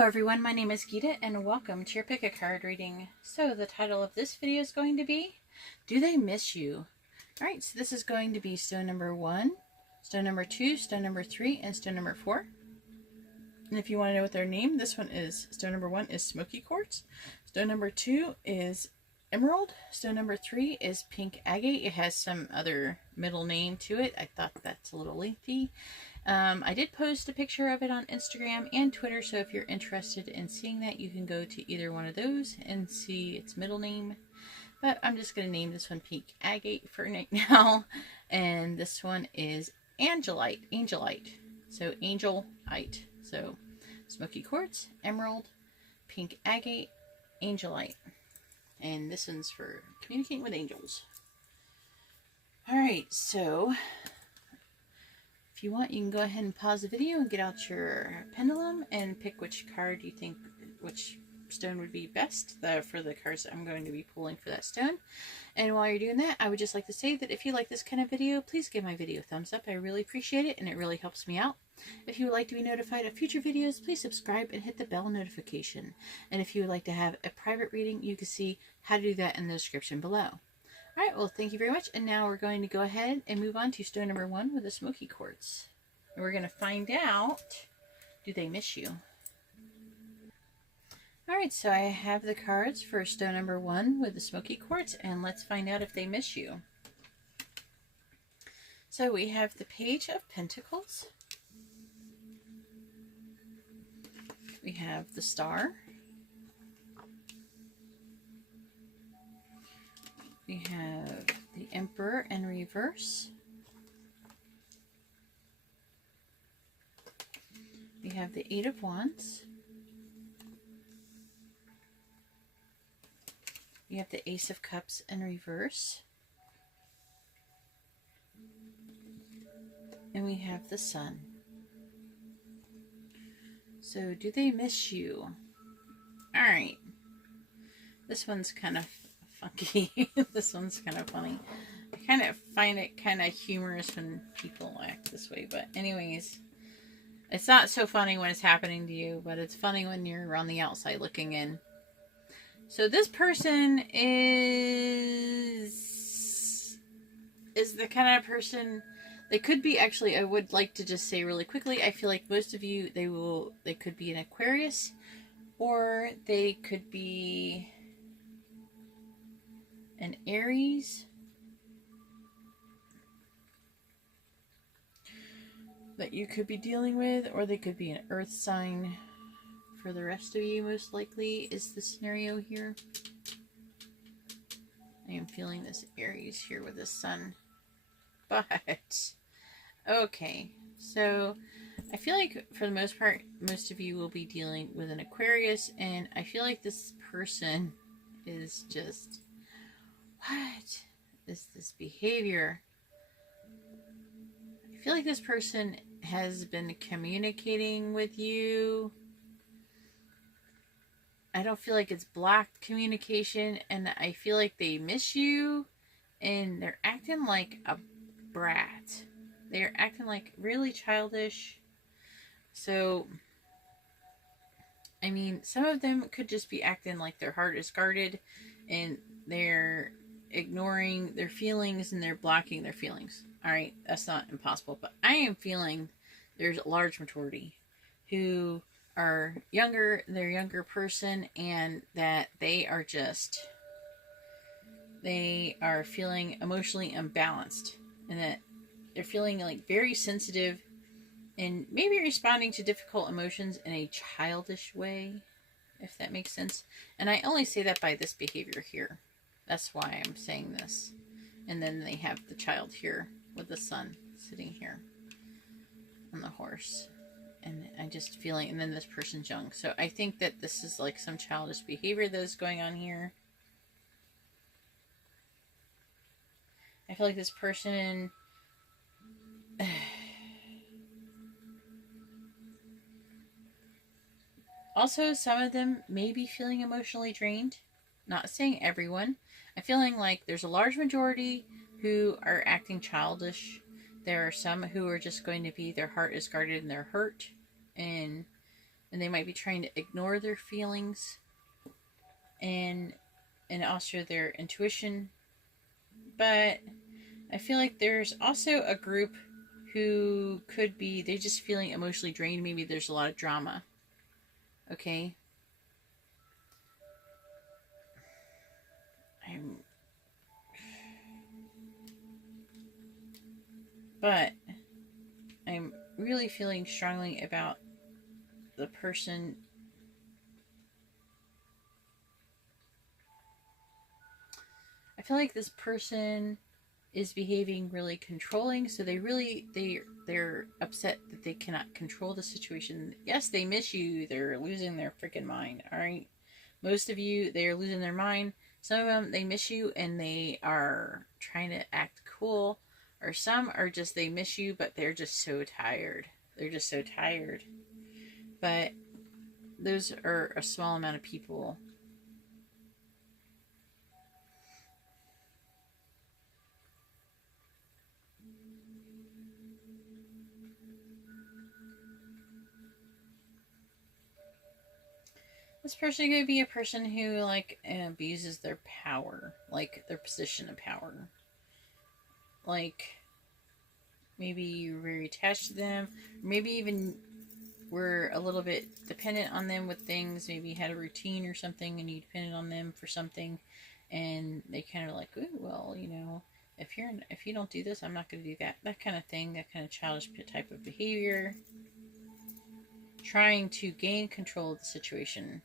Hello everyone, my name is Agate and welcome to your pick a card reading. So the title of this video is going to be, Do They Miss You? Alright, so this is going to be stone number 1, stone number 2, stone number 3, and stone number 4. And if you want to know what their name, this one is, stone number 1 is Smoky Quartz, stone number 2 is Emerald, stone number 3 is Pink Agate. It has some other middle name to it. I thought that's a little lengthy. I did post a picture of it on Instagram and Twitter, so if you're interested in seeing that, you can go to either one of those and see its middle name. But I'm just going to name this one Pink Agate for right now. And this one is Angelite. So Angelite. So Smoky Quartz, Emerald, Pink Agate, Angelite. And this one's for communicating with angels. Alright, so if you want, you can go ahead and pause the video and get out your pendulum and pick which card you think, which stone would be best for the cards that I'm going to be pulling for that stone. And while you're doing that, I would just like to say that if you like this kind of video, please give my video a thumbs up. I really appreciate it and it really helps me out. If you would like to be notified of future videos, please subscribe and hit the bell notification. And if you would like to have a private reading, you can see how to do that in the description below. Alright, well, thank you very much. And now we're going to go ahead and move on to stone number 1 with the Smoky Quartz. And we're going to find out, do they miss you? Alright, so I have the cards for stone number 1 with the Smoky Quartz, and let's find out if they miss you. So we have the Page of Pentacles. We have the Star. We have the Emperor in reverse. We have the Eight of Wands. We have the Ace of Cups in reverse. And we have the Sun. So, do they miss you? Alright. This one's kind of funky. This one's kind of funny. I kind of find it kind of humorous when people act this way. But anyways, it's not so funny when it's happening to you, but it's funny when you're on the outside looking in. So this person is the kind of person, they could be, actually, I would like to just say really quickly, I feel like most of you, they could be an Aquarius, or they could be an Aries, that you could be dealing with, or they could be an earth sign. For the rest of you, most likely, is the scenario here. I am feeling this Aries here with the Sun. But, okay. So, I feel like, for the most part, most of you will be dealing with an Aquarius. And I feel like this person is just, what is this behavior? I feel like this person has been communicating with you. I don't feel like it's blocked communication, and I feel like they miss you, and they're acting like a brat. They're acting like really childish. So, I mean, some of them could just be acting like their heart is guarded, and they're ignoring their feelings, and they're blocking their feelings. Alright, that's not impossible, but I am feeling there's a large majority who are younger, they're a younger person, and that they are feeling emotionally unbalanced, and that they're feeling like very sensitive and maybe responding to difficult emotions in a childish way, if that makes sense. And I only say that by this behavior here. That's why I'm saying this. And then they have the child here with the Sun sitting here on the horse. And I just feeling, and then this person's young. So I think that this is like some childish behavior that is going on here. I feel like this person, also some of them may be feeling emotionally drained. Not saying everyone. I'm feeling like there's a large majority who are acting childish. There are some who are just going to be, their heart is guarded and they're hurt. And and they might be trying to ignore their feelings and also their intuition. But I feel like there's also a group who could be, they're just feeling emotionally drained. Maybe there's a lot of drama. Okay. But I'm really feeling strongly about the person. I feel like this person is behaving really controlling, so they're upset that they cannot control the situation. Yes, they miss you. They're losing their freaking mind. All right, most of you, they're losing their mind. Some of them, they miss you and they are trying to act cool, or some are just, they miss you but they're just so tired. They're just so tired. But those are a small amount of people. This person could be a person who like abuses their power, like their position of power. Like maybe you're very attached to them, maybe even were a little bit dependent on them with things. Maybe you had a routine or something and you depended on them for something, and they kind of like, ooh, well, you know, if you don't do this, I'm not going to do that. That kind of thing, that kind of childish type of behavior. Trying to gain control of the situation.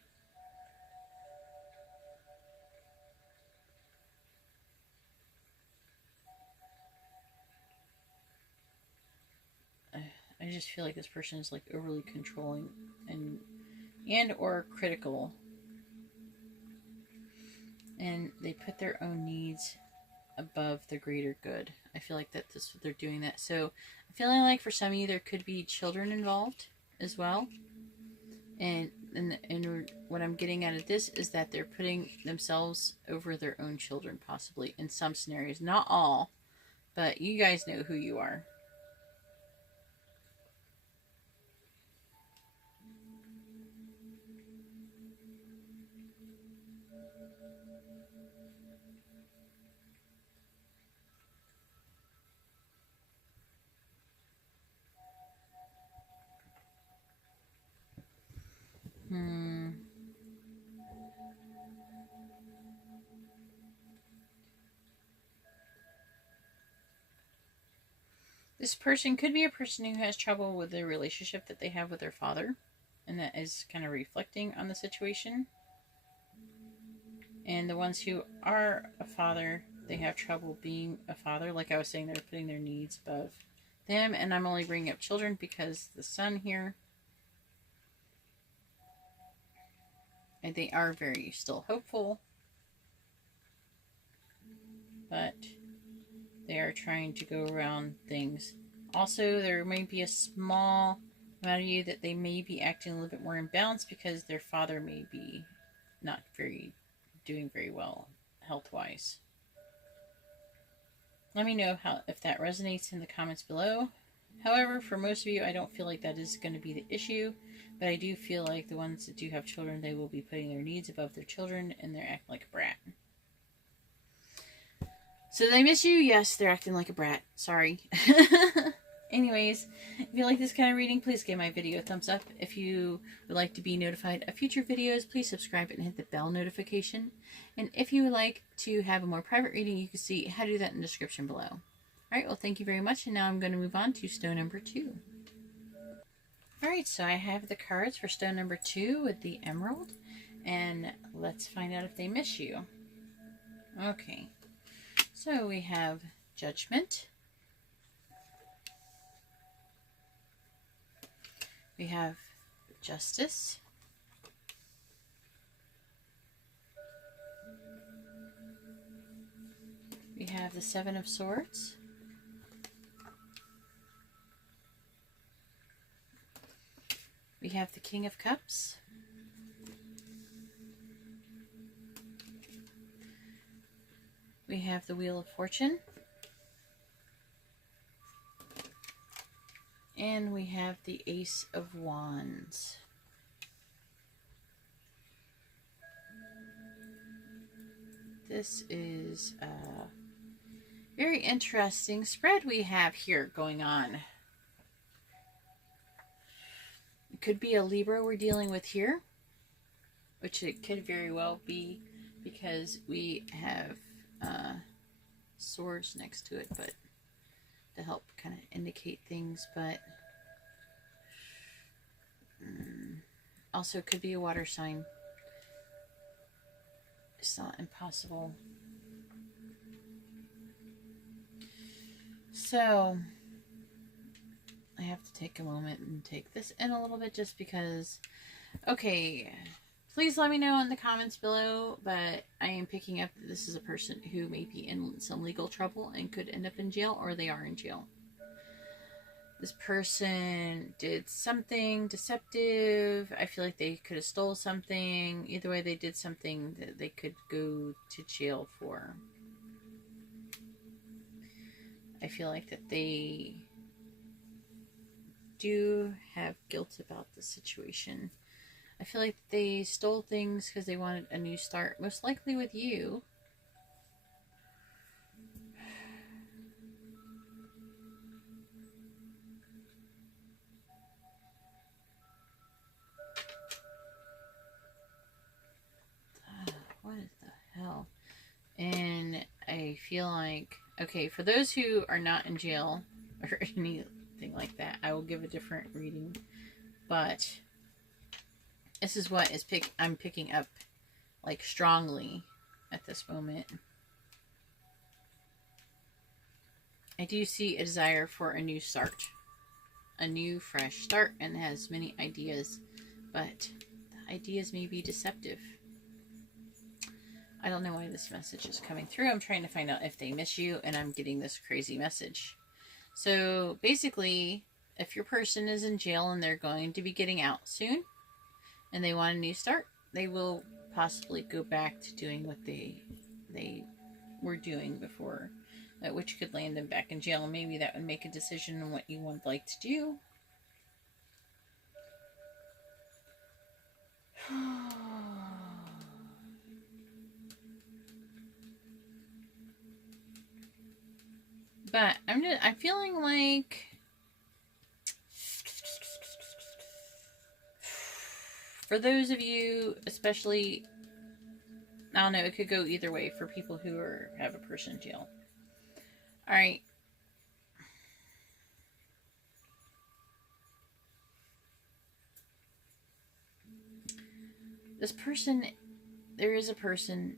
I just feel like this person is like overly controlling and or critical, and they put their own needs above the greater good. I feel like they're doing that. So I'm feeling like for some of you there could be children involved as well, and what I'm getting out of this is that they're putting themselves over their own children, possibly in some scenarios, not all, but you guys know who you are. This person could be a person who has trouble with the relationship that they have with their father, and that is kind of reflecting on the situation. And the ones who are a father, they have trouble being a father. Like I was saying, they're putting their needs above them. And I'm only bringing up children because the sun here. And they are very still hopeful. But they are trying to go around things. Also, there may be a small amount of you that they may be acting a little bit more imbalanced because their father may be not doing very well health-wise. Let me know if that resonates in the comments below. However, for most of you, I don't feel like that is going to be the issue, but I do feel like the ones that do have children, they will be putting their needs above their children, and they're acting like a brat. So they miss you? Yes, they're acting like a brat. Sorry. Anyways, if you like this kind of reading, please give my video a thumbs up. If you would like to be notified of future videos, please subscribe and hit the bell notification. And if you would like to have a more private reading, you can see how to do that in the description below. Alright, well, thank you very much. And now I'm going to move on to stone number 2. Alright, so I have the cards for stone number 2 with the emerald. And let's find out if they miss you. Okay. So we have Judgment. We have Justice. We have the Seven of Swords. We have the King of Cups. We have the Wheel of Fortune. And we have the Ace of Wands. this is a very interesting spread we have here going on. It could be a Libra we're dealing with here, which it could very well be because we have swords next to it, but to help kind of indicate things. But also could be a water sign. It's not impossible. So I have to take a moment and take this in a little bit just because. Okay, please let me know in the comments below, but I am picking up that this is a person who may be in some legal trouble and could end up in jail, or they are in jail. This person did something deceptive. I feel like they could have stole something. Either way, they did something that they could go to jail for. I feel like that they do have guilt about the situation. I feel like they stole things because they wanted a new start, most likely with you. What is the hell? And I feel like, okay, for those who are not in jail or anything like that, I will give a different reading. But this is what is I'm picking up, like, strongly at this moment. I do see a desire for a new start. A new, fresh start, and has many ideas. But the ideas may be deceptive. I don't know why this message is coming through. I'm trying to find out if they miss you, and I'm getting this crazy message. So, basically, if your person is in jail and they're going to be getting out soon, and they want a new start, they will possibly go back to doing what they were doing before, which could land them back in jail. Maybe that would make a decision on what you would like to do. But I'm feeling like for those of you, especially, I don't know, it could go either way for people who have a person in jail. Alright. This person, there is a person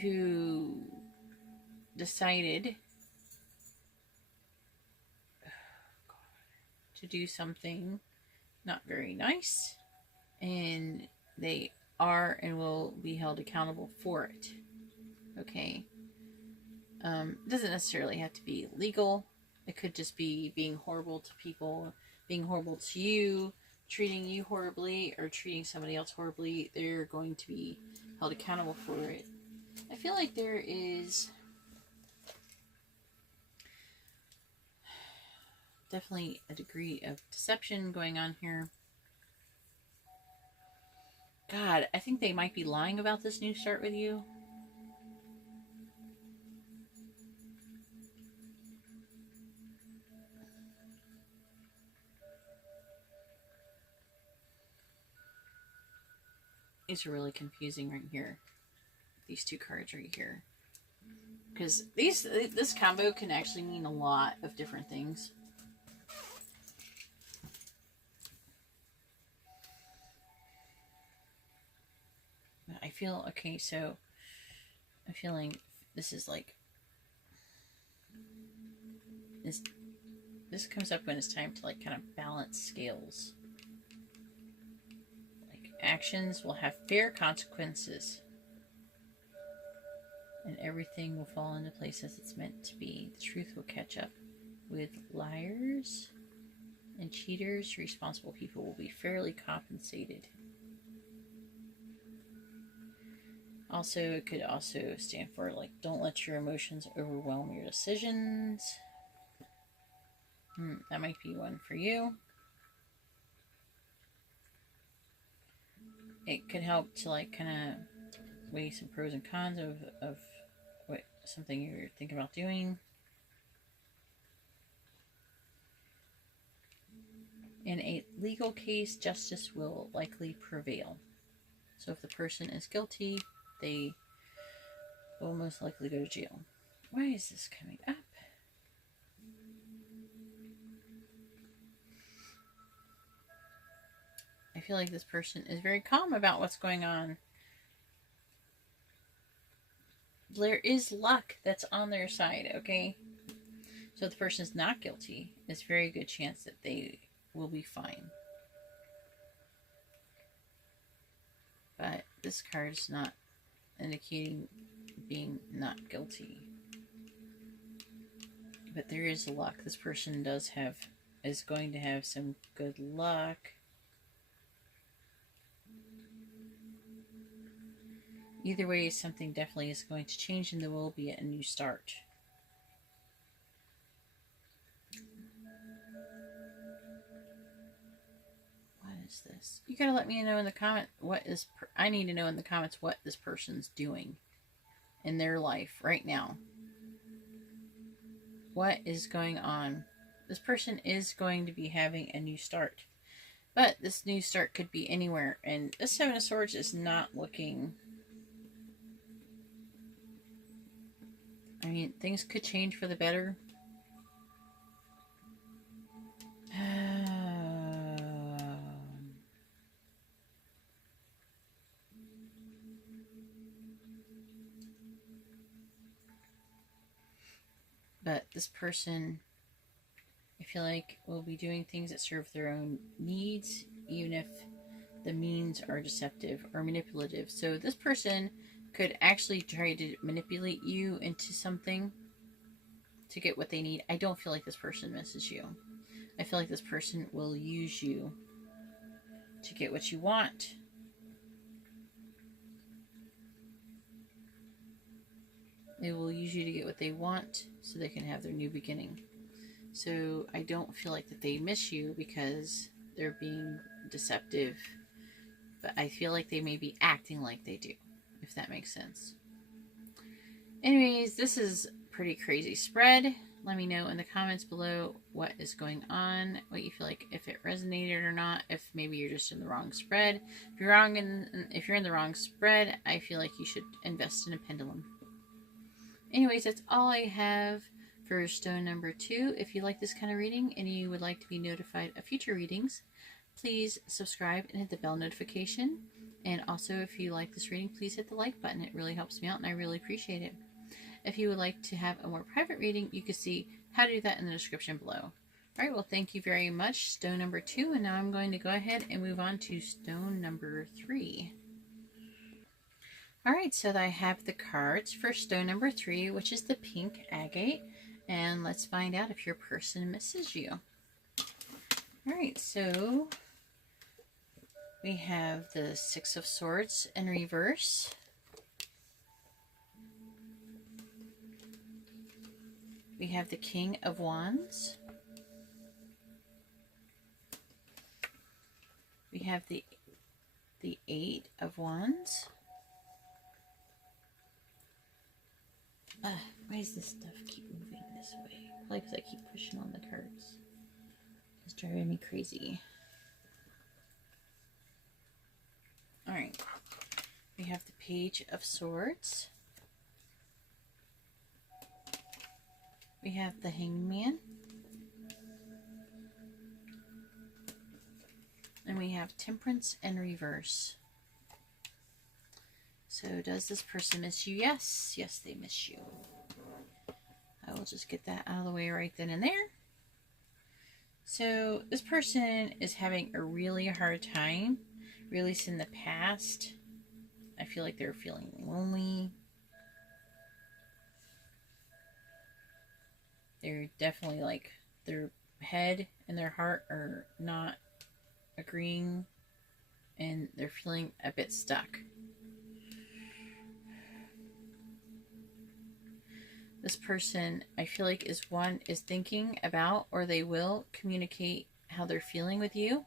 who decided to do something not very nice, and they are and will be held accountable for it. Okay. It doesn't necessarily have to be legal. It could just be being horrible to people, being horrible to you, treating you horribly, or treating somebody else horribly. They're going to be held accountable for it. I feel like there is definitely a degree of deception going on here. God, I think they might be lying about this new start with you. These are really confusing right here. These two cards right here. Because this combo can actually mean a lot of different things. I feel, okay, so I'm feeling this is like, this comes up when it's time to, like, kind of balance scales. Like, actions will have fair consequences, and everything will fall into place as it's meant to be. The truth will catch up. With liars and cheaters, responsible people will be fairly compensated. Also, it could also stand for, like, don't let your emotions overwhelm your decisions. That might be one for you. It could help to, like, kind of weigh some pros and cons of what something you're thinking about doing. In a legal case, justice will likely prevail. So if the person is guilty, they will most likely go to jail. Why is this coming up? I feel like this person is very calm about what's going on. There is luck that's on their side, okay? So if the person is not guilty, there's a very good chance that they will be fine. But this card is not indicating being not guilty. But there is luck. This person is going to have some good luck. Either way, something definitely is going to change and there will be a new start. What is this? You gotta let me know in the comment I need to know in the comments what this person's doing in their life right now. What is going on? This person is going to be having a new start. But this new start could be anywhere. And this Seven of Swords is not looking... I mean, things could change for the better. But this person, I feel like, will be doing things that serve their own needs, even if the means are deceptive or manipulative. So this person could actually try to manipulate you into something to get what they need. I don't feel like this person misses you. I feel like this person will use you to get what you want. They will use you to get what they want so they can have their new beginning. So I don't feel like that they miss you because they're being deceptive. But I feel like they may be acting like they do, if that makes sense. Anyways, this is a pretty crazy spread. Let me know in the comments below what is going on, what you feel like, if it resonated or not, if maybe you're just in the wrong spread. If you're in the wrong spread, I feel like you should invest in a pendulum. Anyways, that's all I have for stone number 2. If you like this kind of reading and you would like to be notified of future readings, please subscribe and hit the bell notification. And also, if you like this reading, please hit the like button. It really helps me out and I really appreciate it. If you would like to have a more private reading, you can see how to do that in the description below. Alright, well, thank you very much. Stone number 2, and now I'm going to go ahead and move on to stone number 3. Alright, so I have the cards for stone number 3, which is the pink agate. And let's find out if your person misses you. Alright, so we have the Six of Swords in reverse. We have the King of Wands. We have the Eight of Wands. Why does this stuff keep moving this way? Probably because I keep pushing on the cards. It's driving me crazy. Alright. We have the Page of Swords. We have the Hangman. And we have Temperance in reverse. So does this person miss you? Yes. Yes, they miss you. I will just get that out of the way right then and there. So this person is having a really hard time releasing the past. I feel like they're feeling lonely. They're definitely like their head and their heart are not agreeing and they're feeling a bit stuck. This person, I feel like, is thinking about, or they will communicate how they're feeling with you.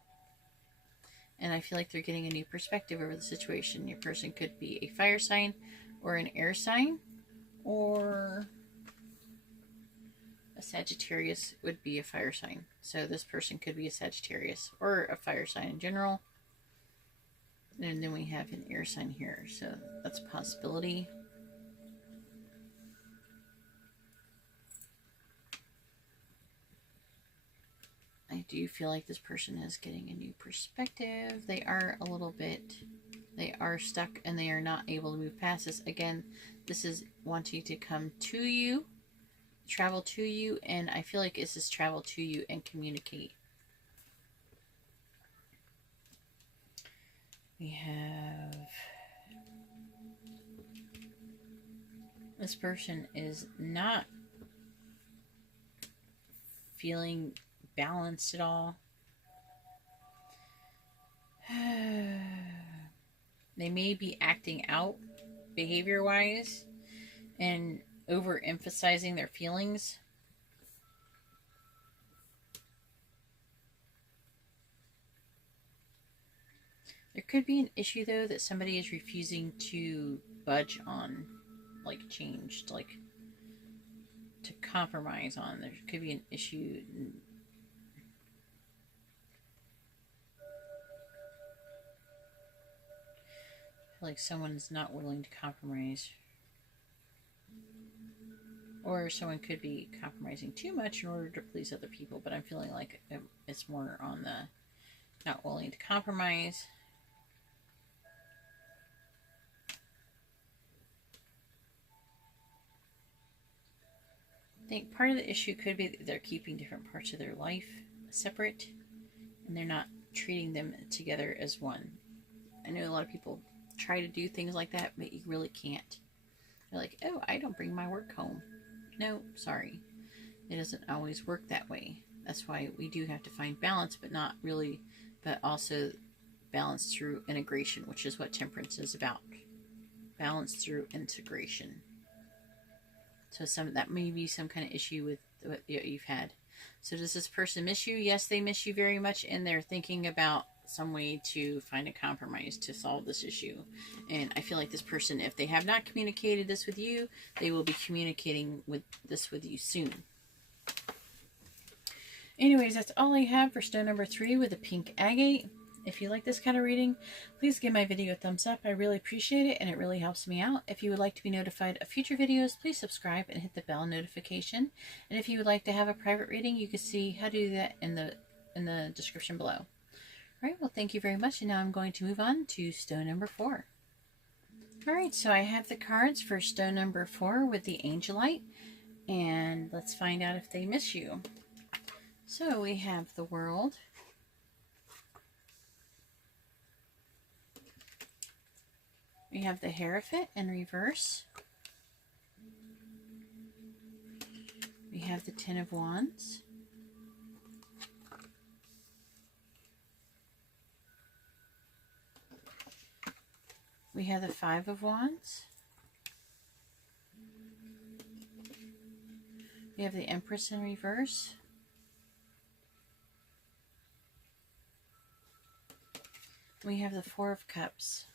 And I feel like they're getting a new perspective over the situation. Your person could be a fire sign or an air sign, or a Sagittarius would be a fire sign. So this person could be a Sagittarius or a fire sign in general. And then we have an air sign here. So that's a possibility. I do feel like this person is getting a new perspective. They are a little bit, they are stuck and they are not able to move past this. Again, this is wanting to come to you, travel to you, and I feel like this is travel to you and communicate. We have, this person is not feeling balanced at all. They may be acting out behavior wise and overemphasizing their feelings. There could be an issue though that somebody is refusing to budge on, like changed, like to compromise on. There could be an issue. Like someone's not willing to compromise, or someone could be compromising too much in order to please other people, but I'm feeling like it's more on the not willing to compromise. I think part of the issue could be that they're keeping different parts of their life separate and they're not treating them together as one. I know a lot of people try to do things like that, but you really can't. You're like, oh, I don't bring my work home. No, sorry. It doesn't always work that way. That's why we do have to find balance, but not really, but also balance through integration, which is what temperance is about. Balance through integration. So that may be some kind of issue with what you've had. So does this person miss you? Yes, they miss you very much, and they're thinking about some way to find a compromise to solve this issue. And I feel like this person, if they have not communicated this with you, they will be communicating with you soon. Anyways, that's all I have for stone number 3 with the pink agate. If you like this kind of reading, please give my video a thumbs up. I really appreciate it and it really helps me out. If you would like to be notified of future videos, please subscribe and hit the bell notification. And if you would like to have a private reading, you can see how to do that in the description below. Alright, well thank you very much, and now I'm going to move on to stone number 4. Alright, so I have the cards for stone number 4 with the Angelite, and let's find out if they miss you. So we have the World, we have the Hierophant in reverse, we have the Ten of Wands, we have the Five of Wands, we have the Empress in reverse, we have the Four of Cups.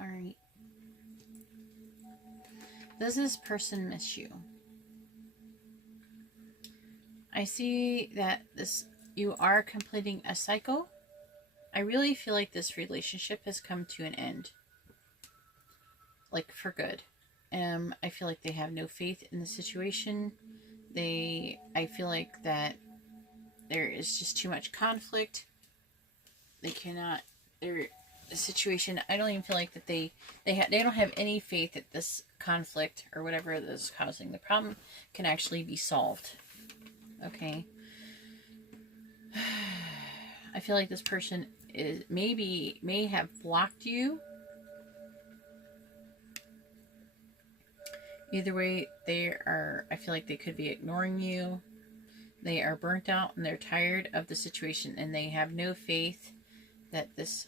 Alright. Does this person miss you? I see that you are completing a cycle. I really feel like this relationship has come to an end. Like, for good. I feel like they have no faith in the situation. I feel like that there is just too much conflict. The situation, I don't even feel like that they don't have any faith that this conflict or whatever is causing the problem can actually be solved. Okay. I feel like this person may have blocked you. Either way, I feel like they could be ignoring you. They are burnt out and they're tired of the situation, and they have no faith that this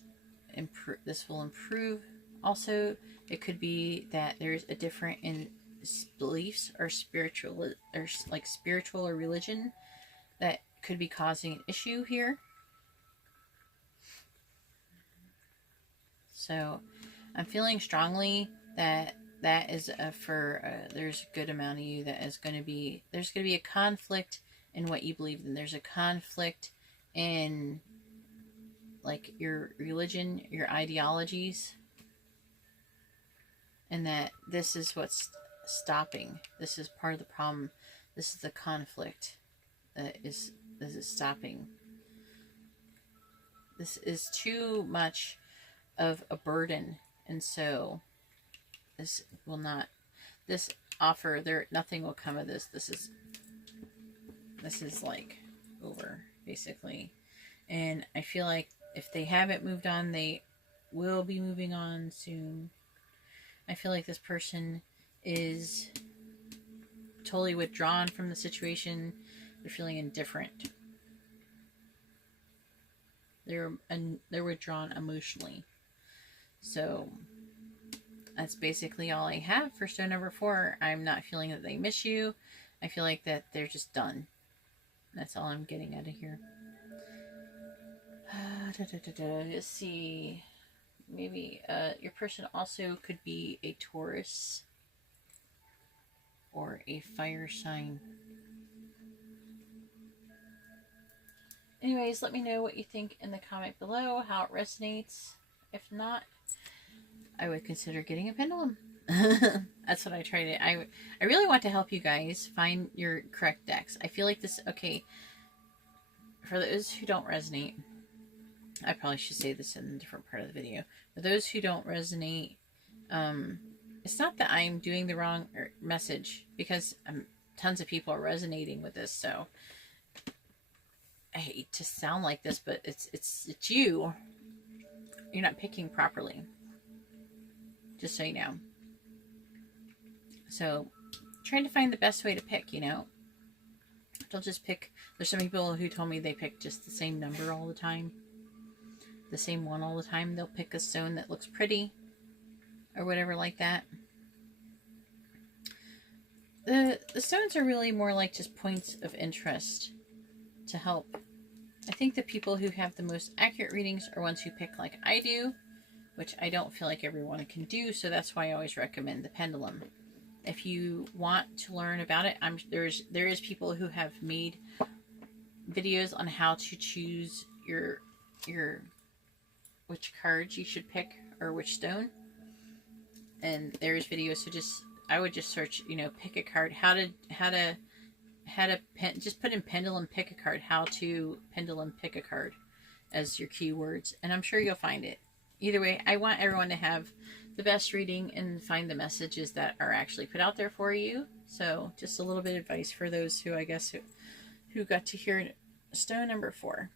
will improve. Also, it could be that there's a difference in beliefs or spiritual or religion that could be causing an issue here. So I'm feeling strongly that is there's a good amount of you that is going to be, there's going to be a conflict in what you believe in. There's a conflict in like your religion, your ideologies, and that this is what's stopping. This is part of the problem. This is the conflict that is stopping. This is too much of a burden, and so this will not, this offer there, nothing will come of this. This is like over basically, and I feel like if they haven't moved on, they will be moving on soon. I feel like this person is totally withdrawn from the situation. They're feeling indifferent. They're withdrawn emotionally. So that's basically all I have for stone number 4. I'm not feeling that they miss you. I feel like that they're just done. That's all I'm getting out of here. Let's see. Maybe your person also could be a Taurus or a fire sign. Anyways, let me know what you think in the comment below, how it resonates. If not, I would consider getting a pendulum. That's what I try to. I really want to help you guys find your correct decks. I feel like this. Okay, for those who don't resonate, I probably should say this in a different part of the video. For those who don't resonate, it's not that I'm doing the wrong message, because tons of people are resonating with this. So I hate to sound like this, but it's you. You're not picking properly. Just so you know. So trying to find the best way to pick, you know. Don't just pick. There's some people who told me they pick just the same number all the time. The same one all the time. They'll pick a stone that looks pretty or whatever like that. The stones are really more like just points of interest to help. I think the people who have the most accurate readings are ones who pick like I do, which I don't feel like everyone can do, so that's why I always recommend the pendulum. If you want to learn about it, there is people who have made videos on how to choose your which cards you should pick or which stone, and there's videos. So I would just search, you know, pick a card, how to just put in pendulum pick a card, how to pendulum pick a card as your keywords, and I'm sure you'll find it. Either way, I want everyone to have the best reading and find the messages that are actually put out there for you. So just a little bit of advice for those who, I guess, who got to hear stone number 4.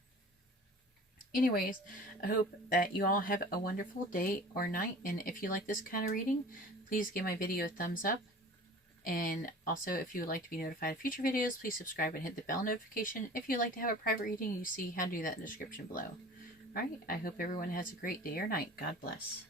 Anyways, I hope that you all have a wonderful day or night. And if you like this kind of reading, please give my video a thumbs up. And also, if you would like to be notified of future videos, please subscribe and hit the bell notification. If you'd like to have a private reading, you see how to do that in the description below. All right, I hope everyone has a great day or night. God bless.